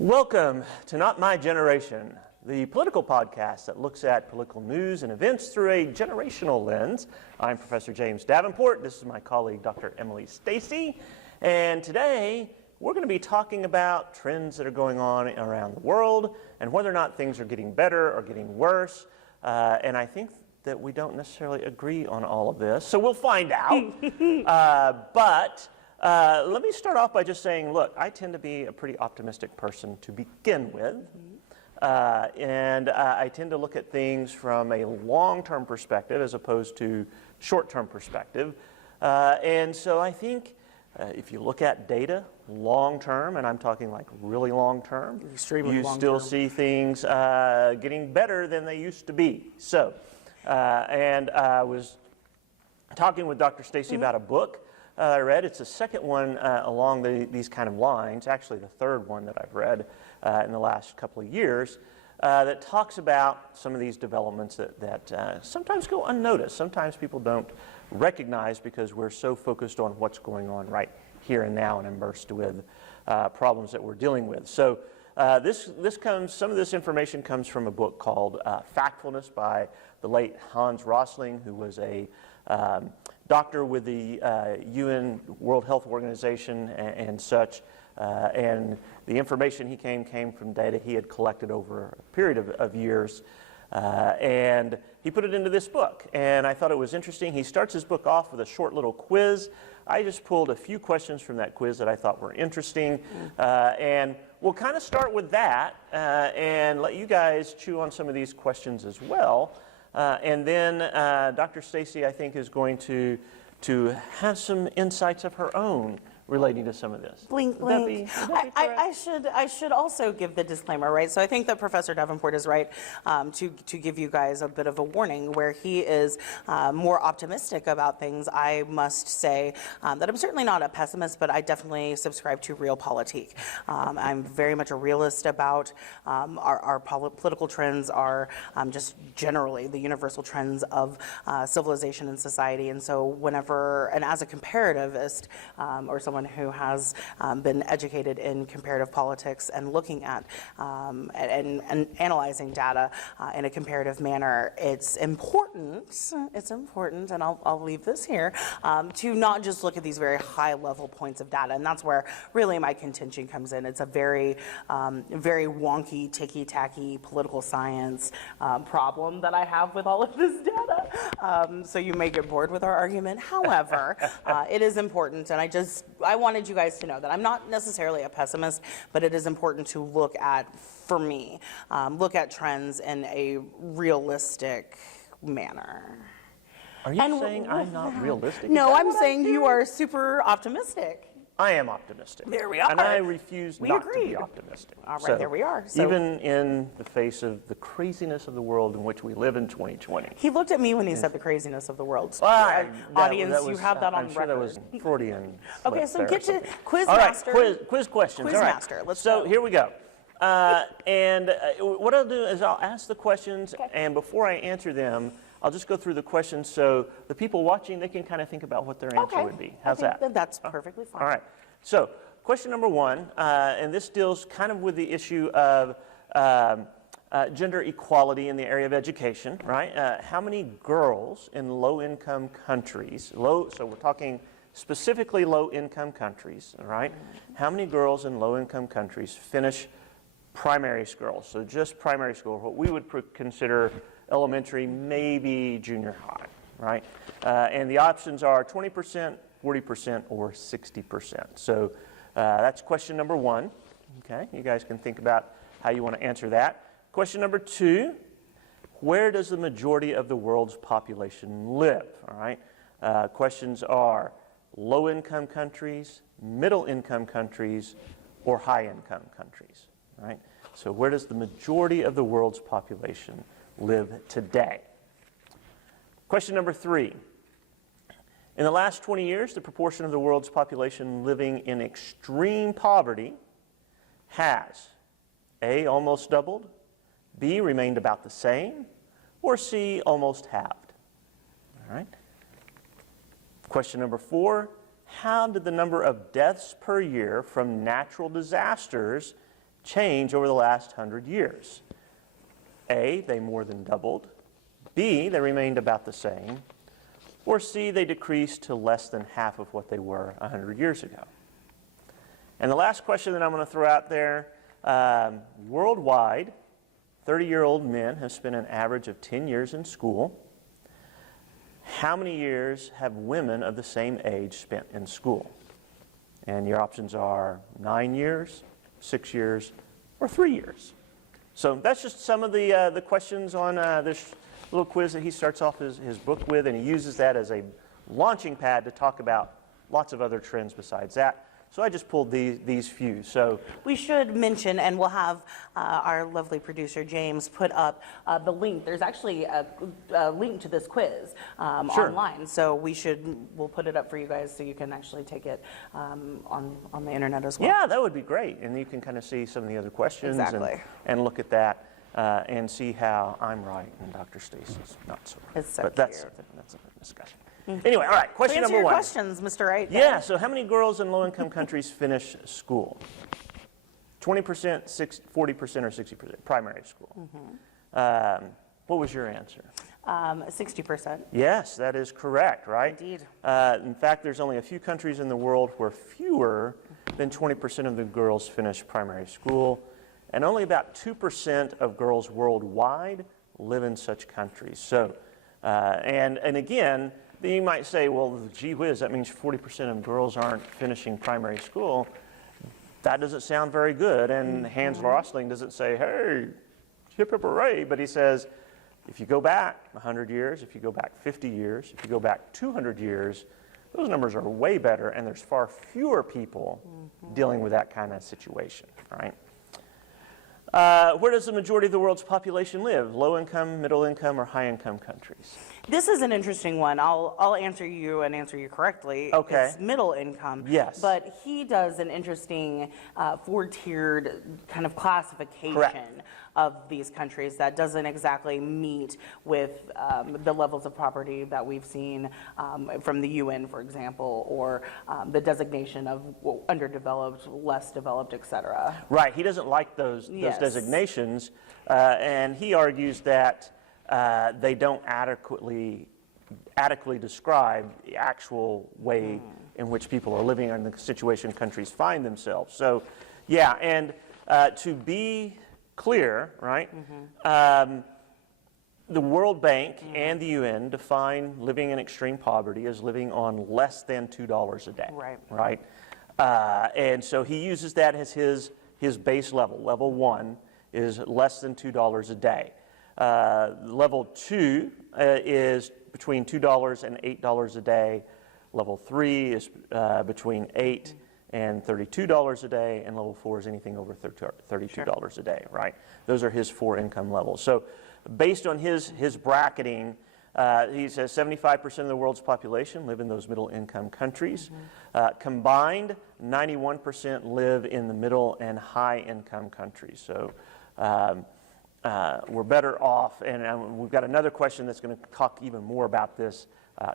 Welcome to Not My Generation, the political podcast that looks at political news and events through a generational lens. I'm Professor James Davenport. This is my colleague, Dr. Emily Stacey. And today, we're going to be talking about trends that are going on around the world and whether or not things are getting better or getting worse. And I think that we don't necessarily agree on all of this, so we'll find out. But let me start off by just saying, look, I tend to be a pretty optimistic person to begin with. And I tend to look at things from a long-term perspective as opposed to short-term perspective. And so I think if you look at data long-term, and I'm talking like really long-term, you still see things getting better than they used to be. So, and I was talking with Dr. Stacey about a book I read. It's the second one along these kind of lines, actually the third one that I've read in the last couple of years, that talks about some of these developments that sometimes go unnoticed. Sometimes people don't recognize because we're so focused on what's going on right here and now and immersed with problems that we're dealing with. So some of this information comes from a book called Factfulness by the late Hans Rosling, who was a doctor with the UN World Health Organization and such, and the information he came from data he had collected over a period of years, and he put it into this book, and I thought it was interesting. He starts his book off with a short little quiz. I just pulled a few questions from that quiz that I thought were interesting, and we'll kind of start with that and let you guys chew on some of these questions as well. And then Dr. Stacey, I think, is going to have some insights of her own relating to some of this. Blink, blink. I should also give the disclaimer, right? So I think that Professor Davenport is right to give you guys a bit of a warning where he is more optimistic about things. I must say that I'm certainly not a pessimist, but I definitely subscribe to realpolitik. I'm very much a realist about our political trends are just generally the universal trends of civilization and society. And so whenever, and as a comparativist or someone who has been educated in comparative politics and looking at and analyzing data in a comparative manner, it's important, and I'll leave this here, to not just look at these very high-level points of data, and that's where really my contention comes in. It's a very, very wonky, ticky-tacky political science problem that I have with all of this data, so you may get bored with our argument. However, it is important, and I wanted you guys to know that I'm not necessarily a pessimist, but it is important to look at, for me, look at trends in a realistic manner. Are you saying I'm not realistic? No, I'm saying you are super optimistic. I am optimistic. There we are. And I refuse not to be optimistic. All right, so, there we are. So, even in the face of the craziness of the world in which we live in 2020. He looked at me when he said the craziness of the world. Audience, you have that on record. I'm sure that was Freudian. Okay, so get to Quiz All Master. All right, quiz questions. Quiz All right. Master, let's so go. Here we go. And what I'll do is I'll ask the questions, and before I answer them, I'll just go through the questions so the people watching, they can kind of think about what their answer would be. How's that? That's perfectly fine. All right. So, question number one, and this deals kind of with the issue of gender equality in the area of education, right? How many girls in low-income countries, so we're talking specifically low-income countries, all right? How many girls in low-income countries finish primary school? So just primary school, what we would consider elementary, maybe junior high, right? And the options are 20%, 40%, or 60%. So that's question number one. Okay, you guys can think about how you want to answer that. Question number two, where does the majority of the world's population live? All right, questions are low-income countries, middle-income countries, or high-income countries. All right, so where does the majority of the world's population live today? Question number three. In the last 20 years, the proportion of the world's population living in extreme poverty has A, almost doubled, B, remained about the same, or C, almost halved. All right. Question number four, how did the number of deaths per year from natural disasters change over the last 100 years? A, they more than doubled. B, they remained about the same. Or C, they decreased to less than half of what they were 100 years ago. And the last question that I'm going to throw out there, worldwide, 30-year-old men have spent an average of 10 years in school. How many years have women of the same age spent in school? And your options are 9 years, 6 years, or 3 years. So that's just some of the questions on this little quiz that he starts off his book with, and he uses that as a launching pad to talk about lots of other trends besides that. So I just pulled these few. So we should mention, and we'll have our lovely producer James put up the link. There's actually a link to this quiz online, so we'll put it up for you guys so you can actually take it on the internet as well. Yeah, that would be great, and you can kind of see some of the other questions and look at that and see how I'm right and Dr. Stacey's not so right. It's so but cute. that's a discussion. Anyway, all right, question number one. Questions, Mr. Wright. Yeah, so how many girls in low-income countries finish school? 20%, 40%, or 60%, primary school. What was your answer? 60%. Yes, that is correct, right? Indeed. In fact, there's only a few countries in the world where fewer than 20% of the girls finish primary school, and only about 2% of girls worldwide live in such countries. So, and again, then you might say, well, gee whiz, that means 40% of girls aren't finishing primary school. That doesn't sound very good. And Hans Rosling doesn't say, hey, hip hip hooray, but he says, if you go back 100 years, if you go back 50 years, if you go back 200 years, those numbers are way better, and there's far fewer people dealing with that kind of situation, right? Where does the majority of the world's population live? Low income, middle income, or high income countries? This is an interesting one. I'll answer you and answer you correctly. Okay. It's middle income. Yes. But he does an interesting four-tiered kind of classification of these countries that doesn't exactly meet with the levels of poverty that we've seen from the UN, for example, or the designation of underdeveloped, less developed, et cetera. Right. He doesn't like those designations, and he argues that they don't adequately describe the actual way in which people are living and the situation countries find themselves. So, yeah, and to be clear, right, the World Bank and the UN define living in extreme poverty as living on less than $2 a day. Right. And so he uses that as his base level. Level 1 is less than $2 a day. Level 2 is between $2 and $8 a day. Level 3 is between $8 and $32 a day, and level 4 is anything over $32 a day, right? Those are his 4 income levels. So based on his bracketing, he says 75% of the world's population live in those middle income countries. Combined, 91% live in the middle and high income countries. So we're better off, and we've got another question that's going to talk even more about this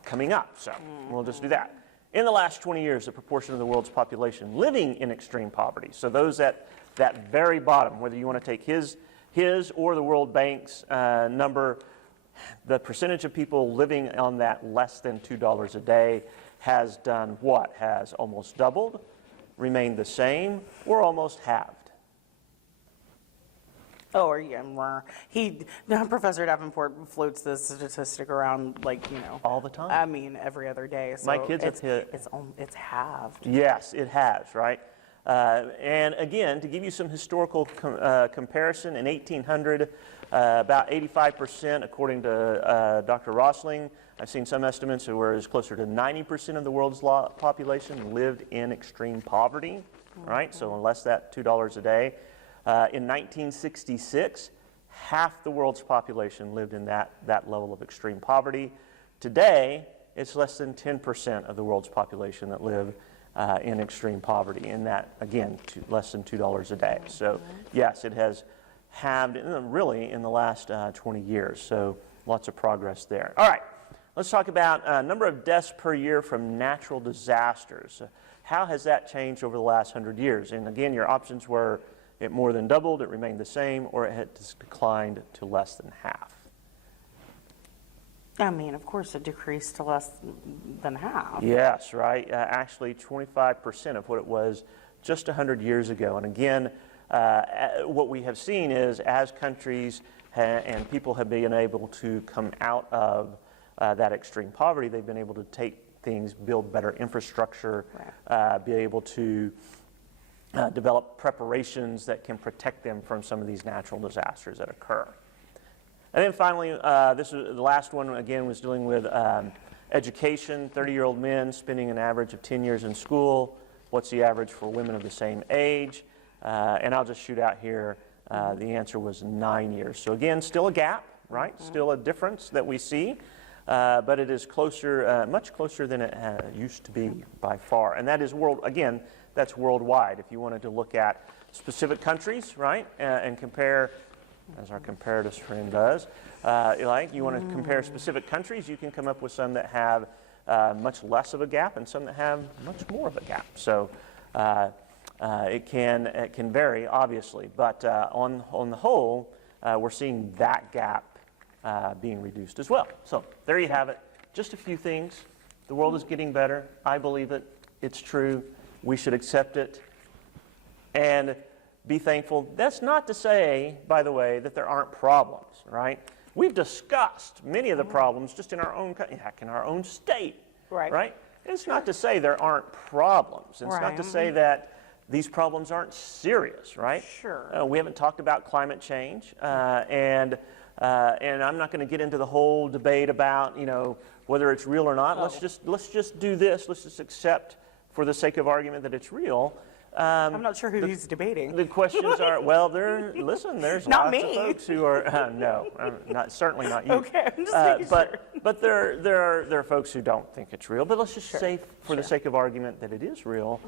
coming up, so we'll just do that. In the last 20 years, the proportion of the world's population living in extreme poverty, so those at that very bottom, whether you want to take his or the World Bank's number, the percentage of people living on that less than $2 a day has done what? Has almost doubled, remained the same, or almost halved? Oh, or yeah, Professor Davenport floats this statistic around all the time. I mean, every other day. So my kids have hit. It's halved. Yes, it has, right? And again, to give you some historical comparison, in 1800, about 85%, according to Dr. Rosling, I've seen some estimates where it's closer to 90% of the world's population lived in extreme poverty, right? So less than $2 a day. In 1966, half the world's population lived in that level of extreme poverty. Today, it's less than 10% of the world's population that live in extreme poverty, and that, again, less than $2 a day. So, yes, it has halved really in the last 20 years, so lots of progress there. All right, let's talk about number of deaths per year from natural disasters. How has that changed over the last 100 years? And again, your options were it more than doubled, it remained the same, or it had declined to less than half. I mean, of course, it decreased to less than half. Yes, right. Actually, 25% of what it was just 100 years ago. And again, what we have seen is as countries and people have been able to come out of that extreme poverty, they've been able to take things, build better infrastructure, be able to develop preparations that can protect them from some of these natural disasters that occur. And then finally, this is the last one, again, was dealing with education. 30-year-old men spending an average of 10 years in school. What's the average for women of the same age? And I'll just shoot out here. The answer was 9 years. So again, still a gap, right? Still a difference that we see. But it is closer, much closer than it used to be by far. And that is again, that's worldwide. If you wanted to look at specific countries, right, and compare, as our comparatives friend does, you want to compare specific countries, you can come up with some that have much less of a gap and some that have much more of a gap. So it can vary, obviously, but on the whole, we're seeing that gap being reduced as well. So there you have it. Just a few things. The world is getting better. I believe it. It's true. We should accept it and be thankful. That's not to say, by the way, that there aren't problems, right? We've discussed many of the problems just in our own, heck, in our own state, right? It's not to say there aren't problems. It's not to say that these problems aren't serious, right? Sure. We haven't talked about climate change, and I'm not going to get into the whole debate about, whether it's real or not. Let's just do this. Let's just accept, for the sake of argument, that it's real. I'm not sure who he's debating. The questions are, well, there's lots of folks who are, certainly not you. Okay, I'm just making sure. But there are folks who don't think it's real. But let's just say, for the sake of argument, that it is real.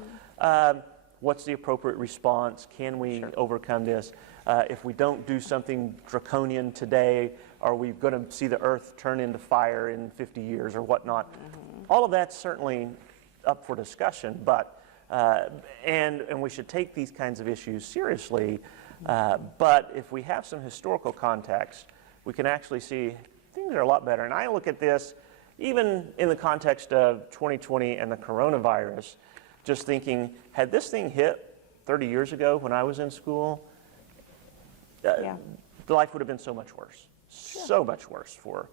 What's the appropriate response? Can we overcome this? If we don't do something draconian today, are we going to see the earth turn into fire in 50 years or whatnot? All of that's certainly up for discussion, but and we should take these kinds of issues seriously. But if we have some historical context, we can actually see things are a lot better. And I look at this, even in the context of 2020 and the coronavirus, just thinking, had this thing hit 30 years ago when I was in school, life would have been so much worse. So much worse for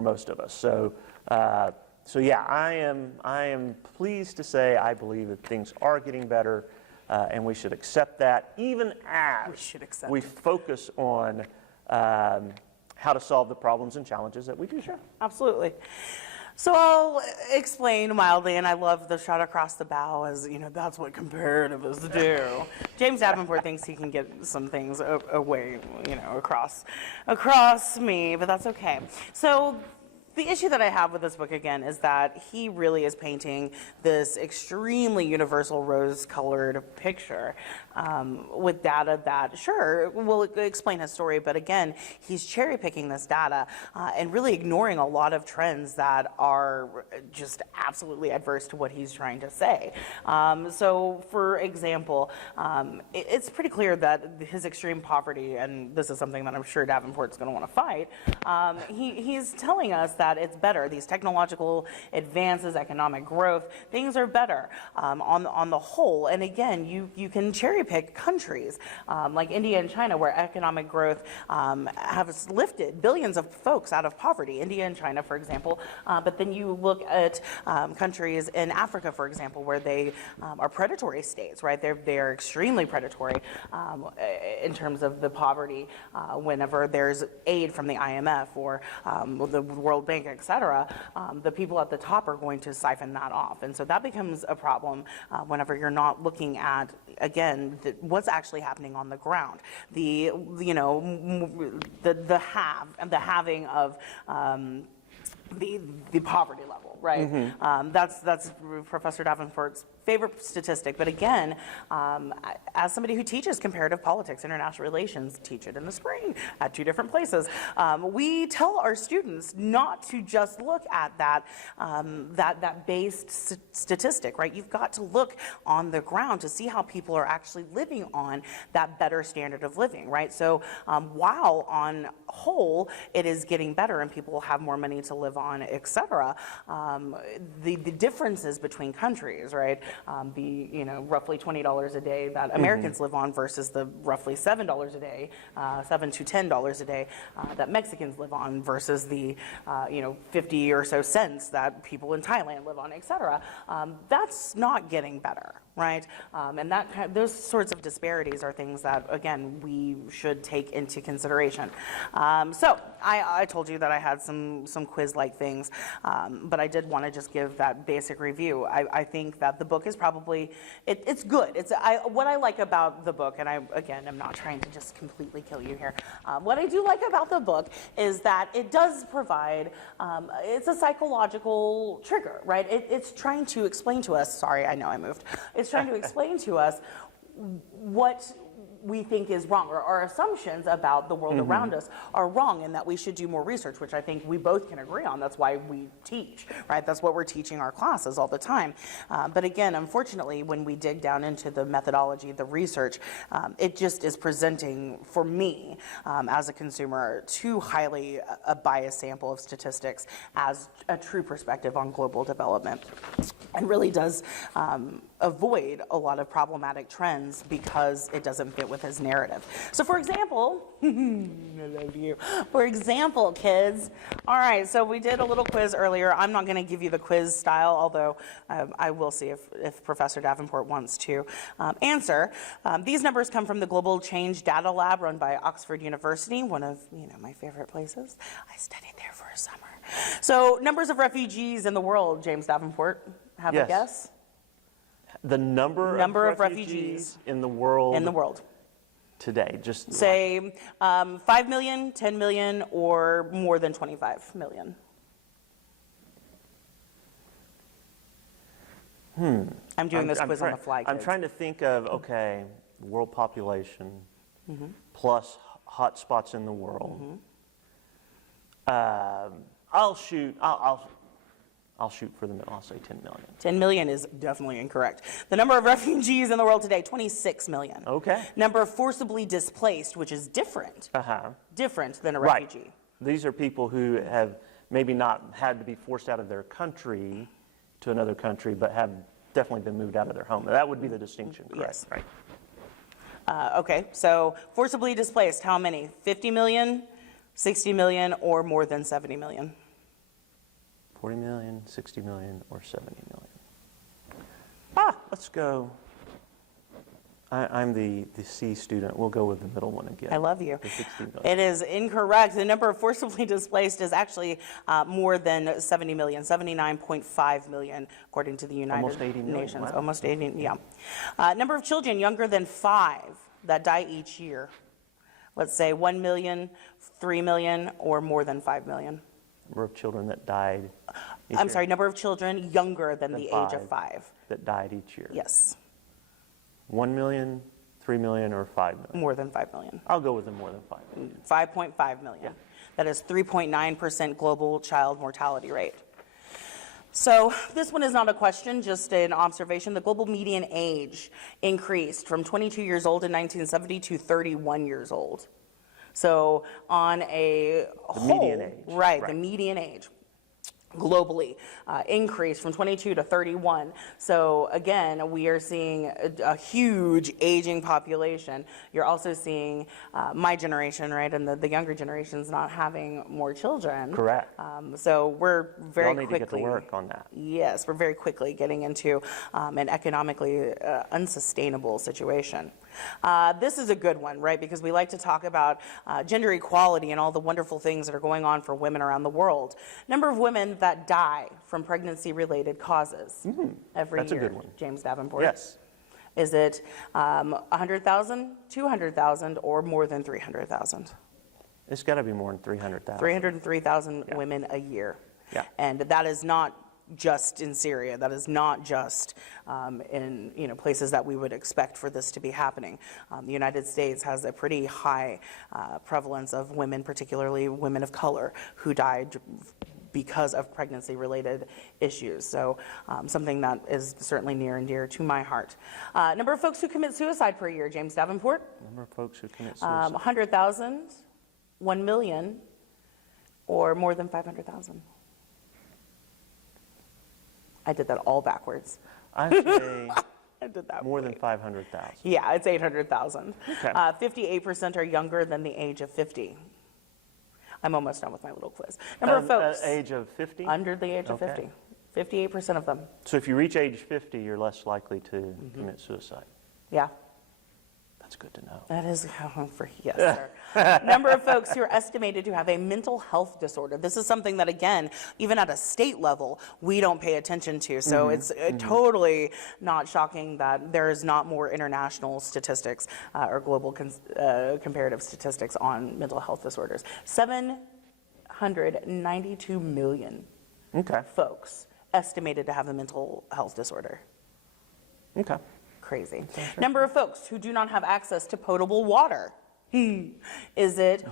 most of us. So yeah, I am pleased to say I believe that things are getting better, and we should accept that, even as we focus on how to solve the problems and challenges that we do. Sure, absolutely. So I'll explain mildly, and I love the shot across the bow, as that's what comparativists do. James Davenport thinks he can get some things away, across me, but that's okay. So the issue that I have with this book, again, is that he really is painting this extremely universal rose-colored picture with data that, sure, will explain his story, but again, he's cherry-picking this data and really ignoring a lot of trends that are just absolutely adverse to what he's trying to say. So, for example, it's pretty clear that his extreme poverty, and this is something that I'm sure Davenport's going to want to fight, he's telling us that it's better. These technological advances, economic growth, things are better on the whole. And again, you can cherry pick countries like India and China, where economic growth has lifted billions of folks out of poverty. India and China, for example. But then you look at countries in Africa, for example, where they are predatory states, right? They're extremely predatory in terms of the poverty. Whenever there's aid from the IMF or the World Bank, et cetera, the people at the top are going to siphon that off. And so that becomes a problem whenever you're not looking at, again, what's actually happening on the ground. The halving of the poverty level, right? That's Professor Davenport's favorite statistic, but again, as somebody who teaches comparative politics, international relations, teach it in the spring at 2 different places, we tell our students not to just look at that based statistic, right? You've got to look on the ground to see how people are actually living on that better standard of living, right? So while on whole it is getting better and people will have more money to live on, et cetera, the differences between countries, right? The roughly $20 a day that Americans live on versus the roughly $7 a day, $7 to $10 a day that Mexicans live on versus the 50 or so cents that people in Thailand live on, et cetera. That's not getting better, right? And those sorts of disparities are things that, again, we should take into consideration. So I told you that I had some quiz-like things, but I did want to just give that basic review. I think that the book is probably, it's good. What I like about the book, and I'm not trying to just completely kill you here. What I do like about the book is that it does provide, it's a psychological trigger, right? It's trying to explain to us, sorry, I know I moved. It's trying to explain to us what we think is wrong, or our assumptions about the world around us are wrong, and that we should do more research, which I think we both can agree on. That's why we teach, right? That's what we're teaching our classes all the time. But again, unfortunately, when we dig down into the methodology, the research, it just is presenting, for me, as a consumer, too highly a biased sample of statistics as a true perspective on global development, and really does avoid a lot of problematic trends because it doesn't fit with his narrative. So for example, I love you. For example, kids, all right, so we did a little quiz earlier. I'm not gonna give you the quiz style, although I will see if Professor Davenport wants to answer. These numbers come from the Global Change Data Lab run by Oxford University, one of my favorite places. I studied there for a summer. So numbers of refugees in the world, James Davenport, have a guess? The number of refugees in the world today, just say 5 million, 10 million, or more than 25 million. I'm doing this quiz on the fly, kids. I'm trying to think of, okay, world population plus hot spots in the world. I'll shoot for the middle. I'll say 10 million. 10 million is definitely incorrect. The number of refugees in the world today, 26 million. Okay. Number of forcibly displaced, which is different. Different than a refugee. Right. These are people who have maybe not had to be forced out of their country to another country, but have definitely been moved out of their home. That would be the distinction, correct? Yes. Right. Okay, so forcibly displaced, how many? 50 million, 60 million, or more than 70 million? 40 million, 60 million, or 70 million. Let's go. I'm the C student. We'll go with the middle one again. I love you. The 60 million. It is incorrect. The number of forcibly displaced is actually more than 70 million, 79.5 million, according to the United Almost 80 million. Nations. Wow. Almost 80, yeah. Number of children younger than 5 that die each year. Let's say 1 million, 3 million, or more than 5 million. Number of children that died I'm sorry, number of children younger than the age of 5. That died each year. Yes. 1 million, 3 million, or 5 million? More than 5 million. I'll go with the more than 5 million. 5.5 million. Yeah. That is 3.9% global child mortality rate. So this one is not a question, just an observation. The global median age increased from 22 years old in 1970 to 31 years old. So on a median age. Right, the median age globally increased from 22 to 31. So again, we are seeing a huge aging population. You're also seeing my generation, right, and the younger generations not having more children. Correct. So we're very Y'all need quickly to get to work on that. Yes, we're very quickly getting into an economically unsustainable situation. This is a good one, right? Because we like to talk about gender equality and all the wonderful things that are going on for women around the world. Number of women that die from pregnancy-related causes every year. That's a good one. James Davenport. Yes. Is it 100,000, 200,000, or more than 300,000? It's got to be more than 300,000. 303,000 women a year. Yeah. And that is not just in Syria. That is not just in places that we would expect for this to be happening. The United States has a pretty high prevalence of women, particularly women of color, who died because of pregnancy-related issues. So something that is certainly near and dear to my heart. Number of folks who commit suicide per year, James Davenport? Number of folks who commit suicide. 100,000, 1 million, or more than 500,000. I did that all backwards. I say I did that more than 500,000. Yeah, it's 800,000. Okay. 58% are younger than the age of 50. I'm almost done with my little quiz. Number of folks age of 50? under the age of Okay. 50. 58% of them. So if you reach age 50, you're less likely to commit suicide. Yeah. That's good to know. That is, yes, sir. Number of folks who are estimated to have a mental health disorder. This is something that, again, even at a state level, we don't pay attention to. So it's totally not shocking that there is not more international statistics or global comparative statistics on mental health disorders. 792 million Okay. folks estimated to have a mental health disorder. Okay. Crazy. Number of folks who do not have access to potable water. Is it?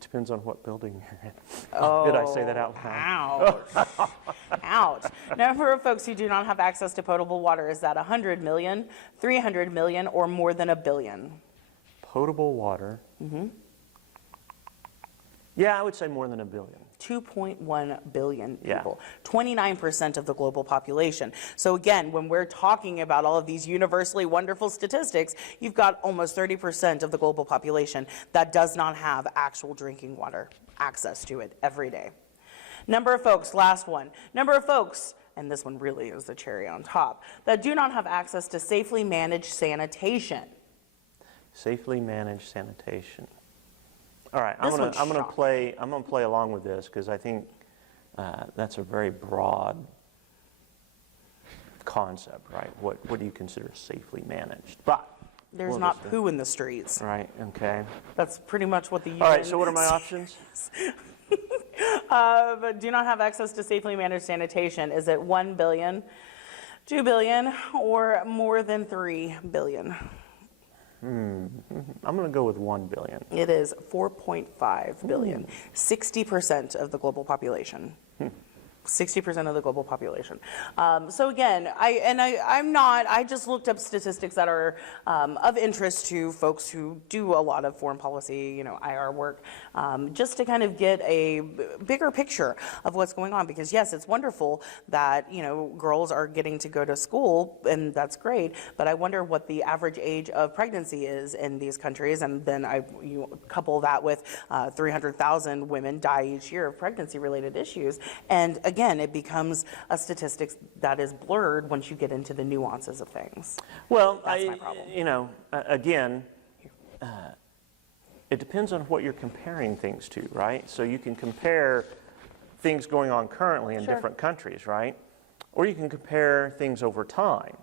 Depends on what building you're in. Oh, Did I say that out loud? Ouch. Ouch. Number of folks who do not have access to potable water. Is that 100 million, 300 million, or more than a billion? Potable water. Yeah, I would say more than a billion. 2.1 billion Yeah. people, 29% of the global population. So again, when we're talking about all of these universally wonderful statistics, you've got almost 30% of the global population that does not have actual drinking water, access to it every day. Number of folks, last one, number of folks, and this one really is the cherry on top, that do not have access to safely managed sanitation. Safely managed sanitation. All right, I'm This gonna one's play along with this because I think that's a very broad concept, right? What do you consider safely managed? But There's we'll not just- poo in the streets. Right. Okay. That's pretty much what the UN All right. So what are my options? But do not have access to safely managed sanitation. Is it 1 billion, 2 billion, or more than 3 billion? I'm going to go with 1 billion. It is 4.5 billion, 60% of the global population. 60% of the global population. So again, I just looked up statistics that are of interest to folks who do a lot of foreign policy, IR work, just to kind of get a bigger picture of what's going on. Because yes, it's wonderful that, girls are getting to go to school, and that's great, but I wonder what the average age of pregnancy is in these countries, and then you couple that with 300,000 women die each year of pregnancy-related issues, and again, it becomes a statistic that is blurred once you get into the nuances of things. Well, That's my problem. Again, it depends on what you're comparing things to, right? So you can compare things going on currently in different countries, right? Or you can compare things over time.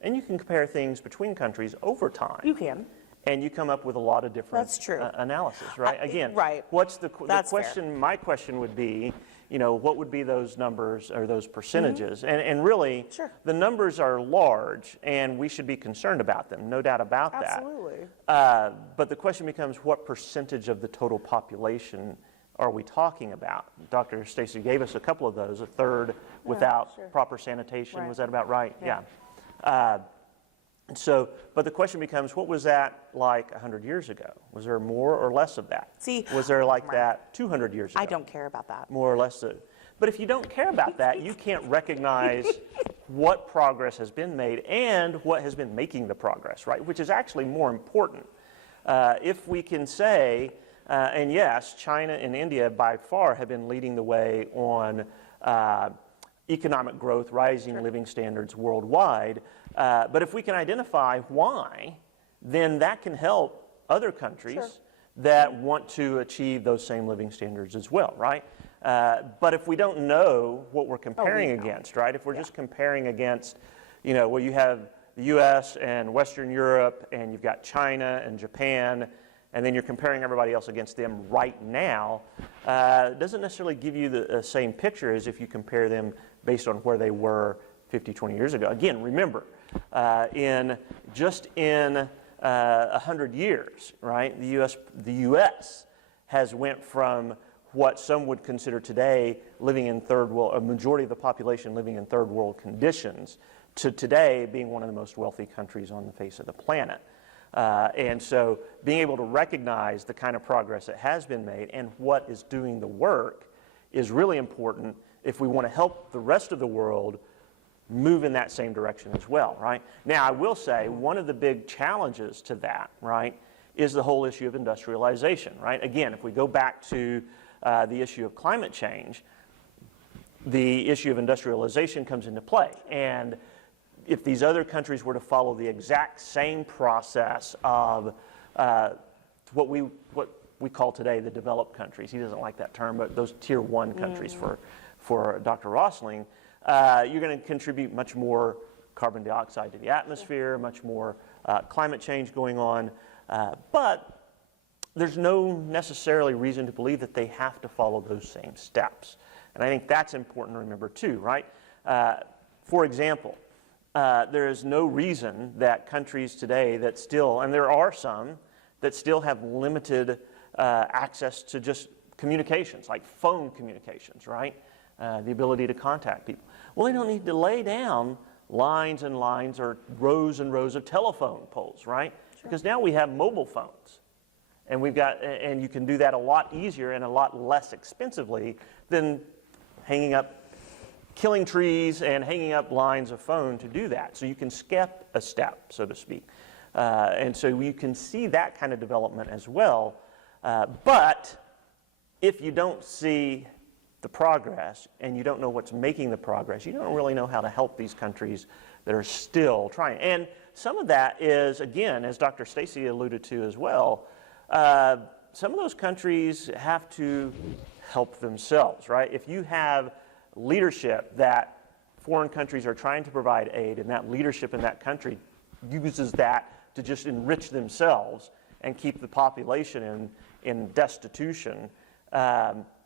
And you can compare things between countries over time. You can. And you come up with a lot of different That's true. Analysis, right? Again, right. What's the That's question? fair. My question would be, what would be those numbers or those percentages? And really, the numbers are large, and we should be concerned about them, no doubt about that. Absolutely. But the question becomes, what percentage of the total population are we talking about? Dr. Stacey gave us a couple of those, a third without proper sanitation. Right. Was that about right? Yeah. But the question becomes, what was that like 100 years ago? Was there more or less of that? See, was there like that 200 years ago? I don't care about that. More or less. But if you don't care about that, you can't recognize what progress has been made and what has been making the progress, right? Which is actually more important. If we can say, and yes, China and India by far have been leading the way on economic growth, rising living standards worldwide. But if we can identify why, then that can help other countries that want to achieve those same living standards as well, right? But if we don't know what we're comparing against, right? If we're just comparing against, well, you have the U.S. and Western Europe, and you've got China and Japan, and then you're comparing everybody else against them right now, it doesn't necessarily give you the same picture as if you compare them based on where they were 50, 20 years ago. Again, remember, in 100 years, right, the U.S. has went from what some would consider today living in third world, a majority of the population living in third world conditions, to today being one of the most wealthy countries on the face of the planet. And so being able to recognize the kind of progress that has been made and what is doing the work is really important if we want to help the rest of the world move in that same direction as well, right? Now, I will say one of the big challenges to that, right, is the whole issue of industrialization, right? Again, if we go back to the issue of climate change, the issue of industrialization comes into play. And if these other countries were to follow the exact same process of what we call today the developed countries, he doesn't like that term, but those tier one countries for Dr. Rosling, you're going to contribute much more carbon dioxide to the atmosphere, much more climate change going on, but there's no necessarily reason to believe that they have to follow those same steps. And I think that's important to remember too, right? For example, there is no reason that countries today that still, and there are some, that still have limited access to just communications, like phone communications, right? The ability to contact people. Well, they don't need to lay down lines and lines or rows and rows of telephone poles, right? Sure. Because now we have mobile phones. And you can do that a lot easier and a lot less expensively than hanging up, killing trees and hanging up lines of phone to do that. So you can skip a step, so to speak. And so you can see that kind of development as well. But if you don't see the progress and you don't know what's making the progress, you don't really know how to help these countries that are still trying. And some of that is, again, as Dr. Stacey alluded to as well, some of those countries have to help themselves, right? If you have leadership that foreign countries are trying to provide aid, and that leadership in that country uses that to just enrich themselves and keep the population in destitution,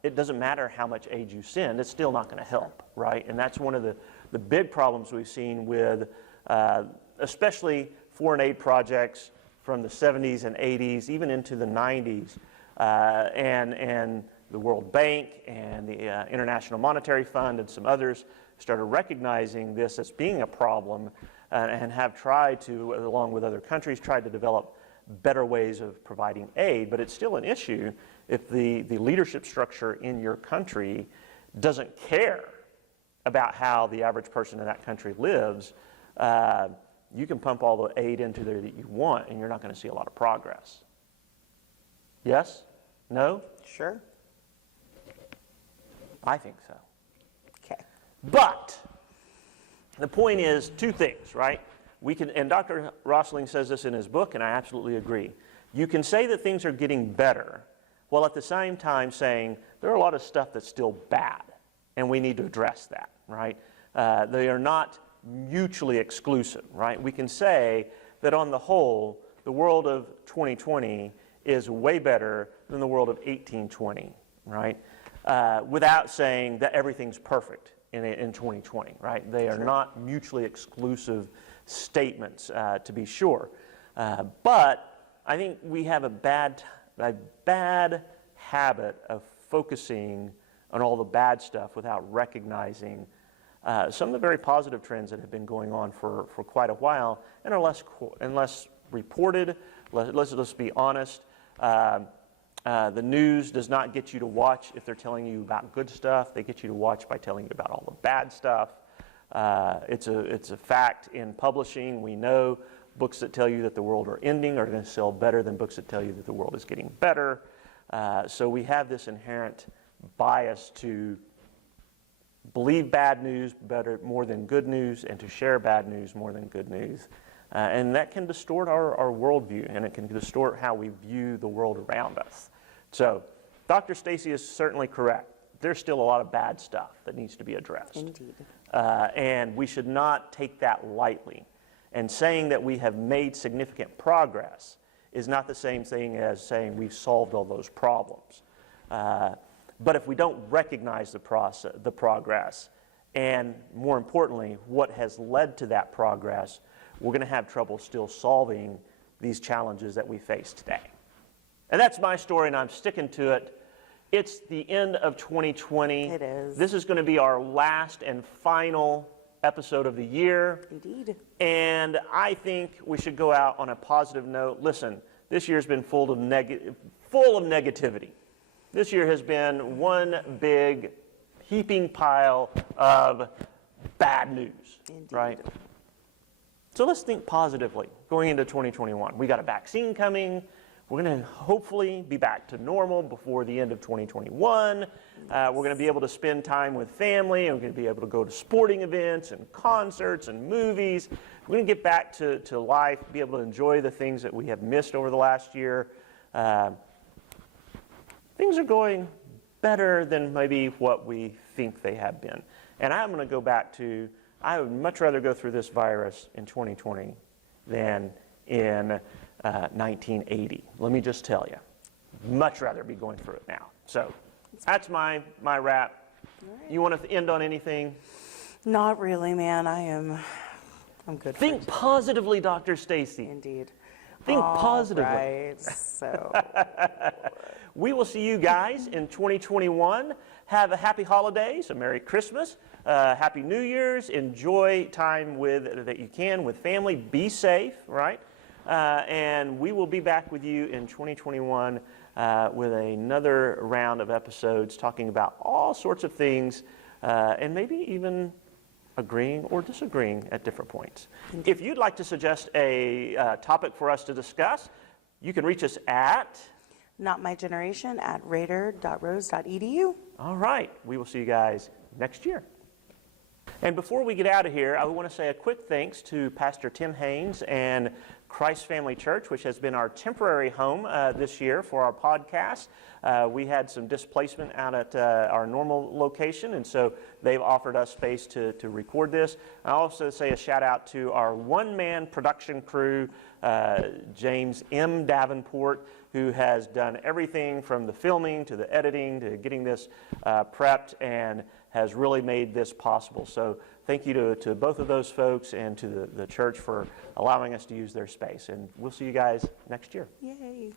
it doesn't matter how much aid you send, it's still not going to help, right? And that's one of the big problems we've seen with especially foreign aid projects from the 70s and 80s, even into the 90s, and the World Bank and the International Monetary Fund and some others started recognizing this as being a problem and have tried to, along with other countries, tried to develop better ways of providing aid. But it's still an issue if the leadership structure in your country doesn't care about how the average person in that country lives. You can pump all the aid into there that you want, and you're not going to see a lot of progress. Yes? No? Sure. I think so. Okay. But the point is two things, right? We can, and Dr. Rosling says this in his book, and I absolutely agree. You can say that things are getting better, while at the same time saying there are a lot of stuff that's still bad, and we need to address that, right? They are not mutually exclusive, right? We can say that on the whole, the world of 2020 is way better than the world of 1820, right? Without saying that everything's perfect in 2020, right? They are not mutually exclusive statements, to be sure. But I think we have a bad habit of focusing on all the bad stuff without recognizing some of the very positive trends that have been going on for quite a while and are less reported. Let's be honest. The news does not get you to watch if they're telling you about good stuff. They get you to watch by telling you about all the bad stuff. It's a fact in publishing. We know books that tell you that the world are ending are going to sell better than books that tell you that the world is getting better. So we have this inherent bias to believe bad news more than good news, and to share bad news more than good news. And that can distort our worldview, and it can distort how we view the world around us. So Dr. Stacey is certainly correct. There's still a lot of bad stuff that needs to be addressed. Indeed. And we should not take that lightly. And saying that we have made significant progress is not the same thing as saying we've solved all those problems. But if we don't recognize the progress and more importantly, what has led to that progress, we're going to have trouble still solving these challenges that we face today. And that's my story, and I'm sticking to it. It's the end of 2020. It is. This is going to be our last and final episode of the year. Indeed. And I think we should go out on a positive note. Listen, this year's been full of negativity. This year has been one big heaping pile of bad news, Indeed. right? So let's think positively going into 2021. We got a vaccine coming. We're going to hopefully be back to normal before the end of 2021. We're going to be able to spend time with family, and we're going to be able to go to sporting events and concerts and movies. We're going to get back to life, be able to enjoy the things that we have missed over the last year. Things are going better than maybe what we think they have been. And I'm going to go back to, I would much rather go through this virus in 2020 than in 1980. Let me just tell you, much rather be going through it now. So that's my wrap. Right. You want to end on anything? Not really, man. I'm good. Think for positively, Dr. Stacey. Indeed. Think positively. Right. So We will see you guys in 2021. Have a happy holidays, a Merry Christmas, Happy New Year's. Enjoy time that you can with family. Be safe, right? And we will be back with you in 2021 with another round of episodes talking about all sorts of things and maybe even agreeing or disagreeing at different points. If you'd like to suggest a topic for us to discuss, you can reach us at notmygeneration@raider.rose.edu. All right. We will see you guys next year. And before we get out of here, I want to say a quick thanks to Pastor Tim Haynes and Christ Family Church, which has been our temporary home this year for our podcast. We had some displacement out at our normal location, and so they've offered us space to record this. I also say a shout out to our one-man production crew, James M. Davenport, who has done everything from the filming to the editing to getting this prepped and has really made this possible. So thank you to both of those folks and to the church for allowing us to use their space. And we'll see you guys next year. Yay.